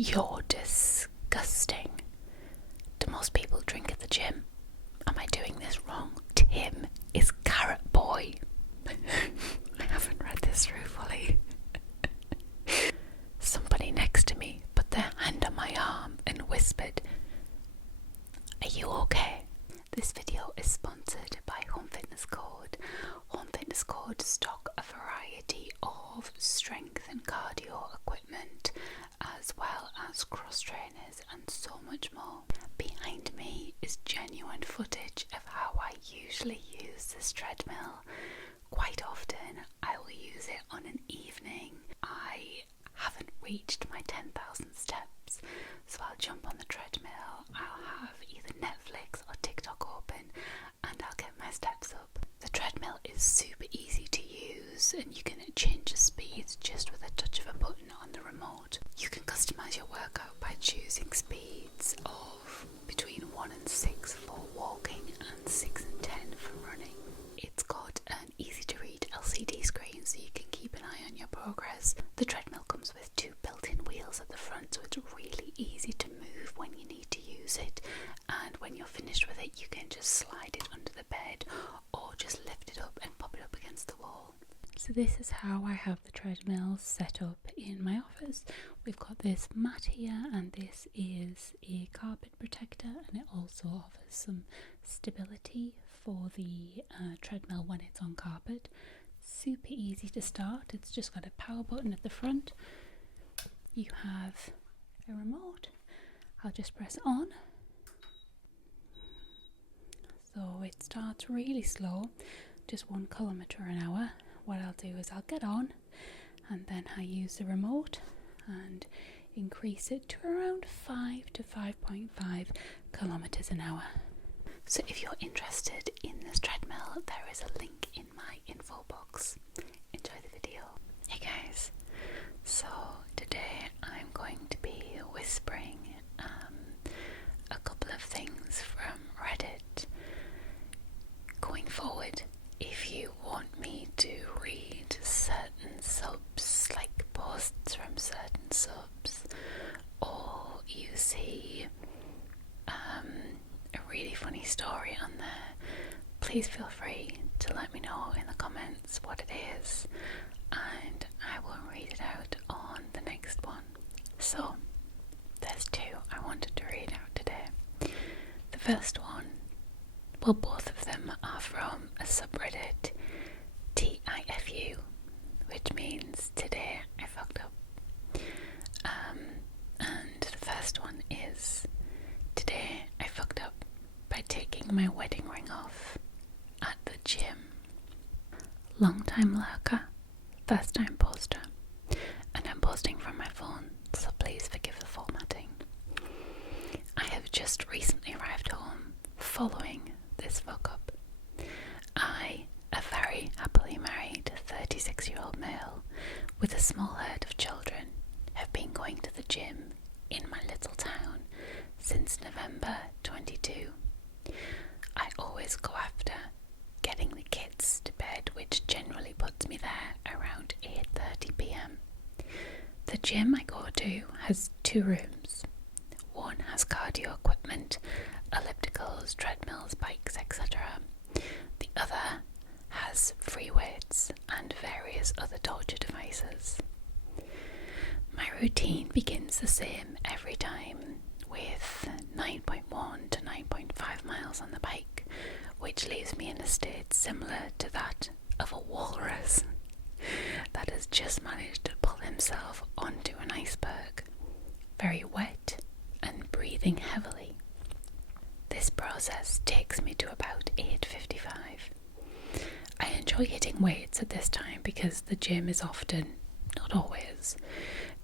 You're disgusting. Do most people drink at the gym? Am I doing this wrong? Tim is Carrot Boy. I haven't read this through fully. Somebody next to me put their hand on my arm and whispered, "Are you okay?" This video is sponsored by Home Fitness Code. Home Fitness Code stock a variety of strength and cardio equipment, as well as cross trainers and so much more. Behind me is genuine footage of how I usually use this treadmill. Quite often I will use it on an evening I haven't reached my 10,000 steps, so I'll jump on the treadmill, I'll have either Netflix or TikTok open, and I'll get my steps up. The treadmill is super easy to use and you can change the speeds just with a touch of a button on the remote. You can customise your workout by choosing speeds of between 1 and 6 for walking and 6 and 10 for running. It's got an easy to read LCD screen so you can keep an eye on your progress. The treadmill comes with 2 built-in wheels at the front, so it's really easy to move when you need to use it, and when you're finished with it you can just slide it under the bed or just lift it up and pop it up against the wall. So this is how I have the treadmill set up in my office. We've got this mat here, and this is a carpet protector, and it also offers some stability for the treadmill when it's on carpet. Super easy to start. It's just got a power button at the front. You have a remote. I'll just press on. So it starts really slow, just 1 kilometre an hour. What I'll do is I'll get on, and then I use the remote and increase it to around 5 to 5.5 kilometres an hour. So if you're interested in this treadmill, there is a link in my info box. Enjoy the video. Hey guys, so today I'm going to be whispering a couple of things from Reddit. Going forward, if you want me to read certain subs, like posts from certain subs, or you see a really funny story on there, please feel free to let me know in the comments what it is, and I will read it out on the next one. So there's 2 I wanted to read out today. The first one, well, both of them are from a subreddit, TIFU, which means today I fucked up. And the first one is, today I fucked up by taking my wedding ring off at the gym. Long time lurker, first time poster, and I'm posting from my phone, so please forgive the formatting. I have just recently arrived home following this fuck up. I, a very happily married 36-year-old male with a small herd of children, have been going to the gym in my little town since November 22. I always go after getting the kids to bed, which generally puts me there around 8:30 p.m. The gym I go to has 2 rooms. One has cardio equipment, ellipticals, treadmills, bikes, etc. The other has free weights and various other torture devices. My routine begins the same every time, with 9.1 to 9.5 miles on the bike, which leaves me in a state similar to that of a walrus that has just managed to pull himself onto an iceberg, very wet and breathing heavily. This process takes me to about 8:55. I enjoy hitting weights at this time because the gym is often, not always,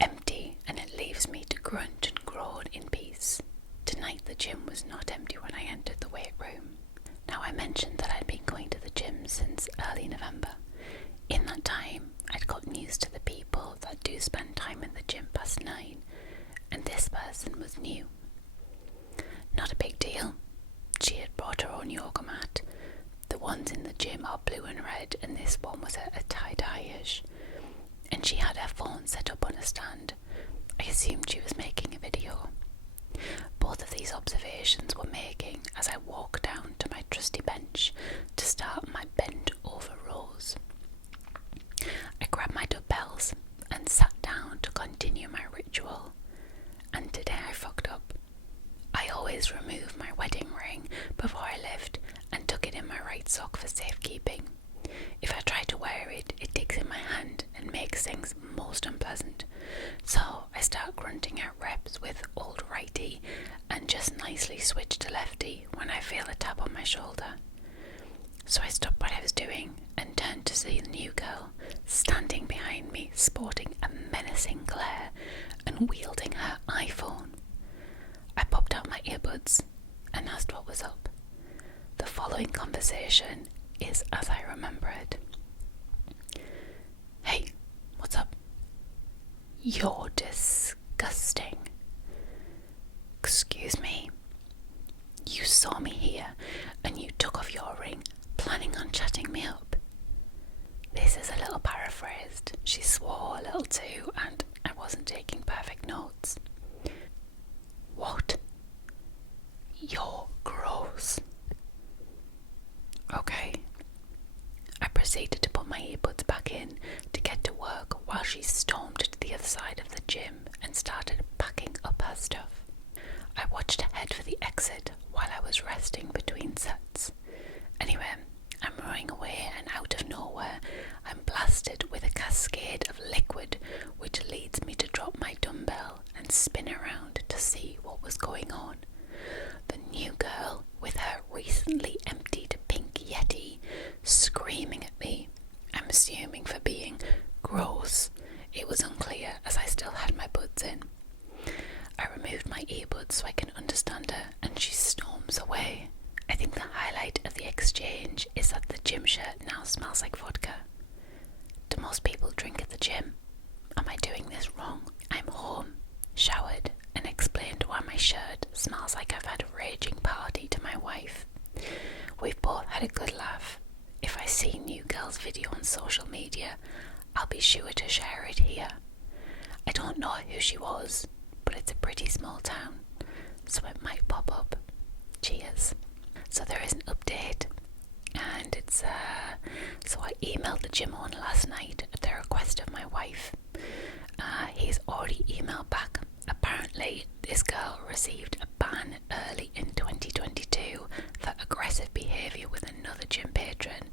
empty, and it leaves me to grunt and groan in peace. Tonight the gym was not empty when I entered the weight room. Now, I mentioned that I'd been going to the gym since early November. In that time, I'd gotten used to the people that do spend time in the gym past 9, and this person was new. Not a big deal. She had brought her own yoga mat. The ones in the gym are blue and red, and this one was a tie-dye-ish. And she had her phone set up on a stand. I assumed she was making a video. Both of these observations were making as I walked down to my trusty bench to start my bent over rows. I grabbed my dumbbells and sat down to continue my ritual, and today I fucked up. I always remove my wedding ring before I lift and tuck it in my right sock for safekeeping. If I try to wear it, it digs in my hand and makes things most unpleasant. So I start grunting out reps with old righty and just nicely switch to lefty when I feel a tap on my shoulder. So I stopped what I was doing and turned to see the new girl standing behind me, sporting a menacing glare and wielding her iPhone. I popped out my earbuds and asked what was up. The following conversation is as I remember it. Hey, what's up? You're disgusting. Excuse me. You saw me here and you took off your ring, planning on chatting me up. This is a little paraphrased. She swore a little too, and I wasn't taking perfect notes. What? You're gross. Okay. I proceeded to put my earbuds back in to get to work while she stormed to the other side of the gym and started packing up her stuff. I watched her head for the exit while I was resting between sets. Anyway, I'm rowing away and out of nowhere I'm blasted with a cascade of liquid which leads me to drop my dumbbell and spin around to see what was going on. The new girl with her recently emptied pink Yeti screaming at me, I'm assuming for being gross. It was unclear as I still had my buds in. I removed my earbuds so I can understand her and she storms away. I think the highlight of the exchange is that the gym shirt now smells like vodka. Do most people drink at the gym? Am I doing this wrong? I'm home, showered, and explained why my shirt smells like I've had a raging party to my wife. We've both had a good laugh. If I see new girl's video on social media, I'll be sure to share it here. I don't know who she was, but it's a pretty small town, so it might pop up. Cheers. So there is an update, and it's so I emailed the gym owner last night at the request of my wife. He's already emailed back. Apparently this girl received a ban early in 2022 for aggressive behaviour with another gym patron.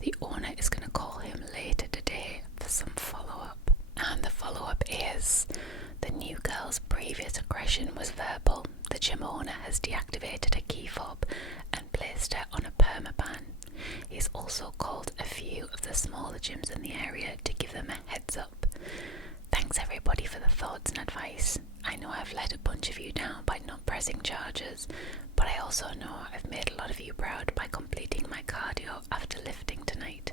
The owner is going to call him later today for some follow-up, and the follow-up is the new girl's previous aggression was verbal. The gym owner has deactivated her key fob and placed her on a permaban. He's also called a few of the smaller gyms in the area to give them a heads up. Thanks everybody for the thoughts and advice. I know I've let a bunch of you down by not pressing charges, but I also know I've made a lot of you proud by completing my cardio after lifting tonight.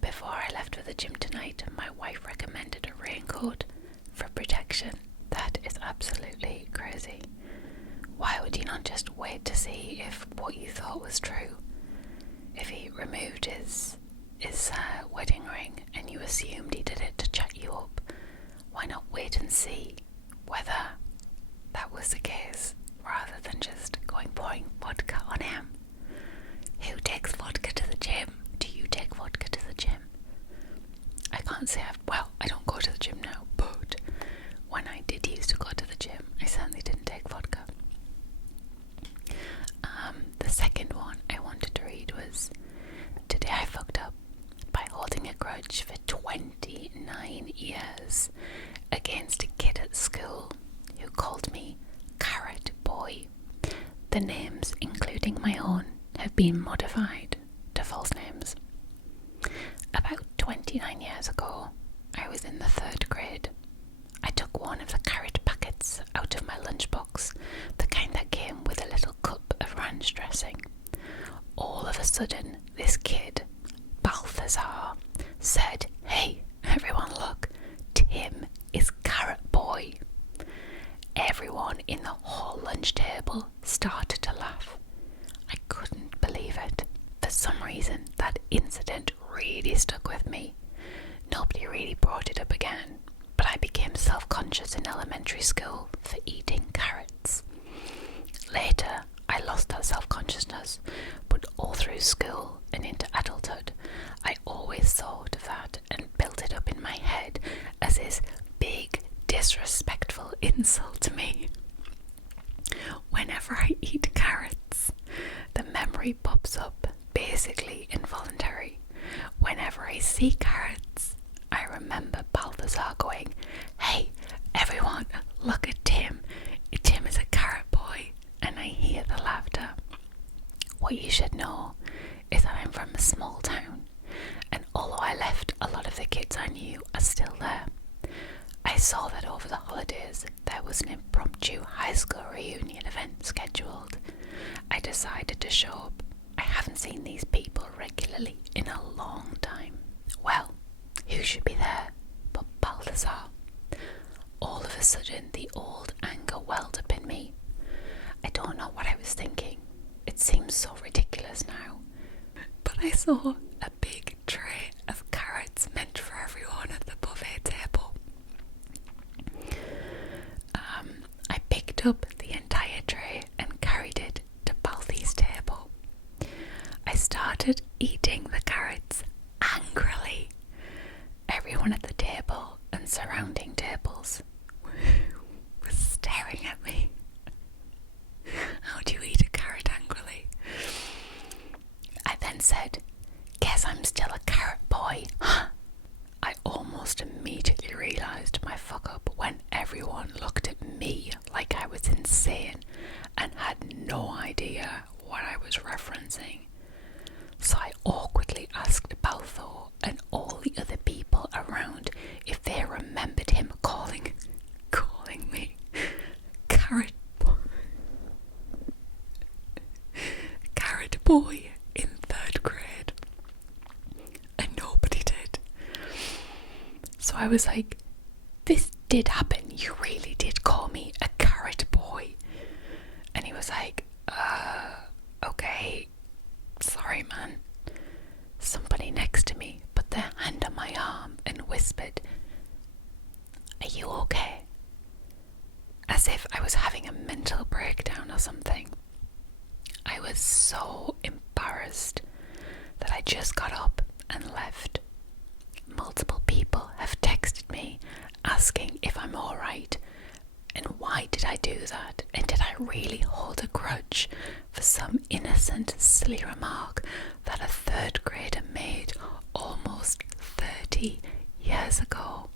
Before I left for the gym tonight, my wife recommended a raincoat for protection. That is absolutely crazy. Why would you not just wait to see if what you thought was true? If he removed his wedding ring and you assumed he did it to chat you up, why not wait and see whether that was the case rather than just pouring vodka on him? Who takes vodka to the gym? Do you take vodka to the gym? I can't say I don't go to the gym now, but when I did used to go to the gym, I certainly didn't take vodka. The second one I wanted to read was, today I fucked up by holding a grudge for 29 years against a kid at school who called me Carrot Boy. The names, including my own, have been modified to false names. About 29 years ago, I was in the 3rd grade. I took one of the carrot packets out of my lunchbox, the kind that came with a little cup of ranch dressing. All of a sudden, this kid, Balthazar, said, "Hey, everyone look, Tim is Carrot Boy." Everyone in the whole lunch table started to laugh. I couldn't believe it. For some reason, that incident really stuck with me. Nobody really brought it up again, but I became self-conscious in elementary school for eating carrots. Later, I lost that self-consciousness, but all through school and into adulthood, I always thought of that and built it up in my head as this big, disrespectful insult to me. Whenever I eat carrots, the memory pops up, basically involuntary. Whenever I see carrots, I remember Balthazar going, "Hey, everyone, look at Tim. Tim is a carrot boy," and I hear the laughter. What you should know is that I'm from a small town, and although I left, a lot of the kids I knew are still there. I saw that over the holidays there was an impromptu high school reunion event scheduled. I decided to show up. I haven't seen these people regularly in a long time. Well, who should be there but Balthazar? All of a sudden, the old anger welled up in me. I don't know what I was thinking. It seems so ridiculous now. But I saw a big tray of carrots meant for everyone at the buffet table. I picked up the entire tray and carried it to Balthy's table. I started eating the carrots angrily. Everyone at the table and surrounding tables was staring at me. How do you eat a carrot angrily? I then said, "Guess I'm still a carrot boy, huh?" I almost immediately realised my fuck up when everyone looked at me like I was insane and had no idea what I was referencing. So I awkwardly asked Balthor and all the other people around if they remembered him calling me carrot boy in 3rd grade, and nobody did. So I was like, "This did happen, you really did call me a carrot boy." And he was like, okay, sorry man." Somebody next to me put their hand on my arm and whispered, "Are you okay?" As if I was having a mental breakdown or something. I was so embarrassed that I just got up and left. Multiple people have texted me asking if I'm alright and why did I do that, and did I really hold a grudge for some innocent, silly remark that a 3rd grader made almost 30 years ago.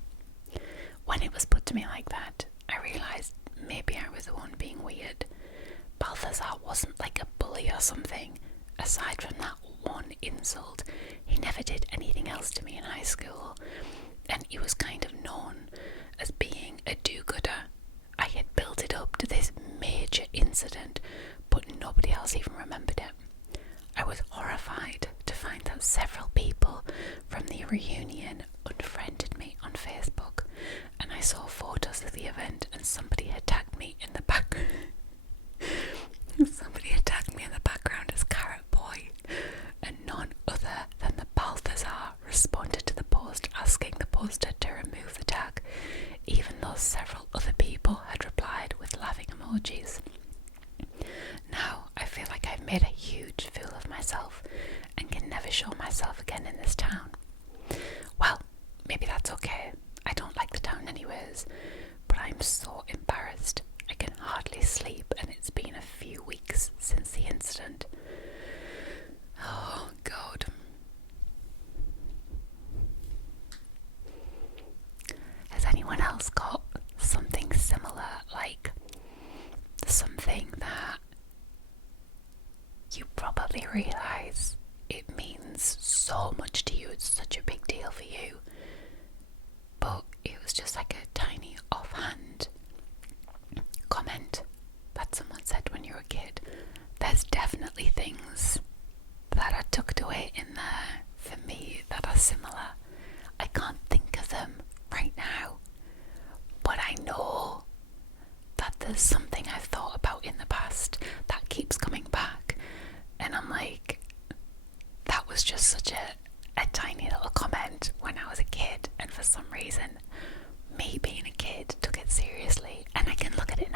When it was put to me like that, I realised maybe I was the one being weird. Balthazar wasn't like a bully or something. Aside from that one insult, he never did anything else to me in high school, and he was kind of known as being a do-gooder. I had built it up to this major incident, but nobody else even remembered it. I was horrified to find that several people from the reunion unfriended me on Facebook, and I saw photos of the event and somebody had tagged me in the background. Somebody had tagged me in the background as Carrot Boy, and none other than the Balthazar responded to the post asking the poster to remove the tag, even though several other people had replied with laughing emojis. Now I feel like I've made a huge fool of myself and can never show myself again in this town. Well, maybe that's okay. I don't like the town anyways, but I'm so embarrassed. I can hardly sleep, and it's been a few weeks since the incident. Oh God. Has anyone else got something similar, like something that you probably realise it means so much to you, it's such a big deal for you, but it was just like a tiny offhand comment that someone said when you were a kid? There's definitely things that are tucked away in there for me that are similar. I can't think of them right now, but I know that there's something I've thought about in the past that keeps coming back, and I'm like, that was just such a tiny little comment when I was a kid, and for some reason me being a kid took it seriously, and I can look at it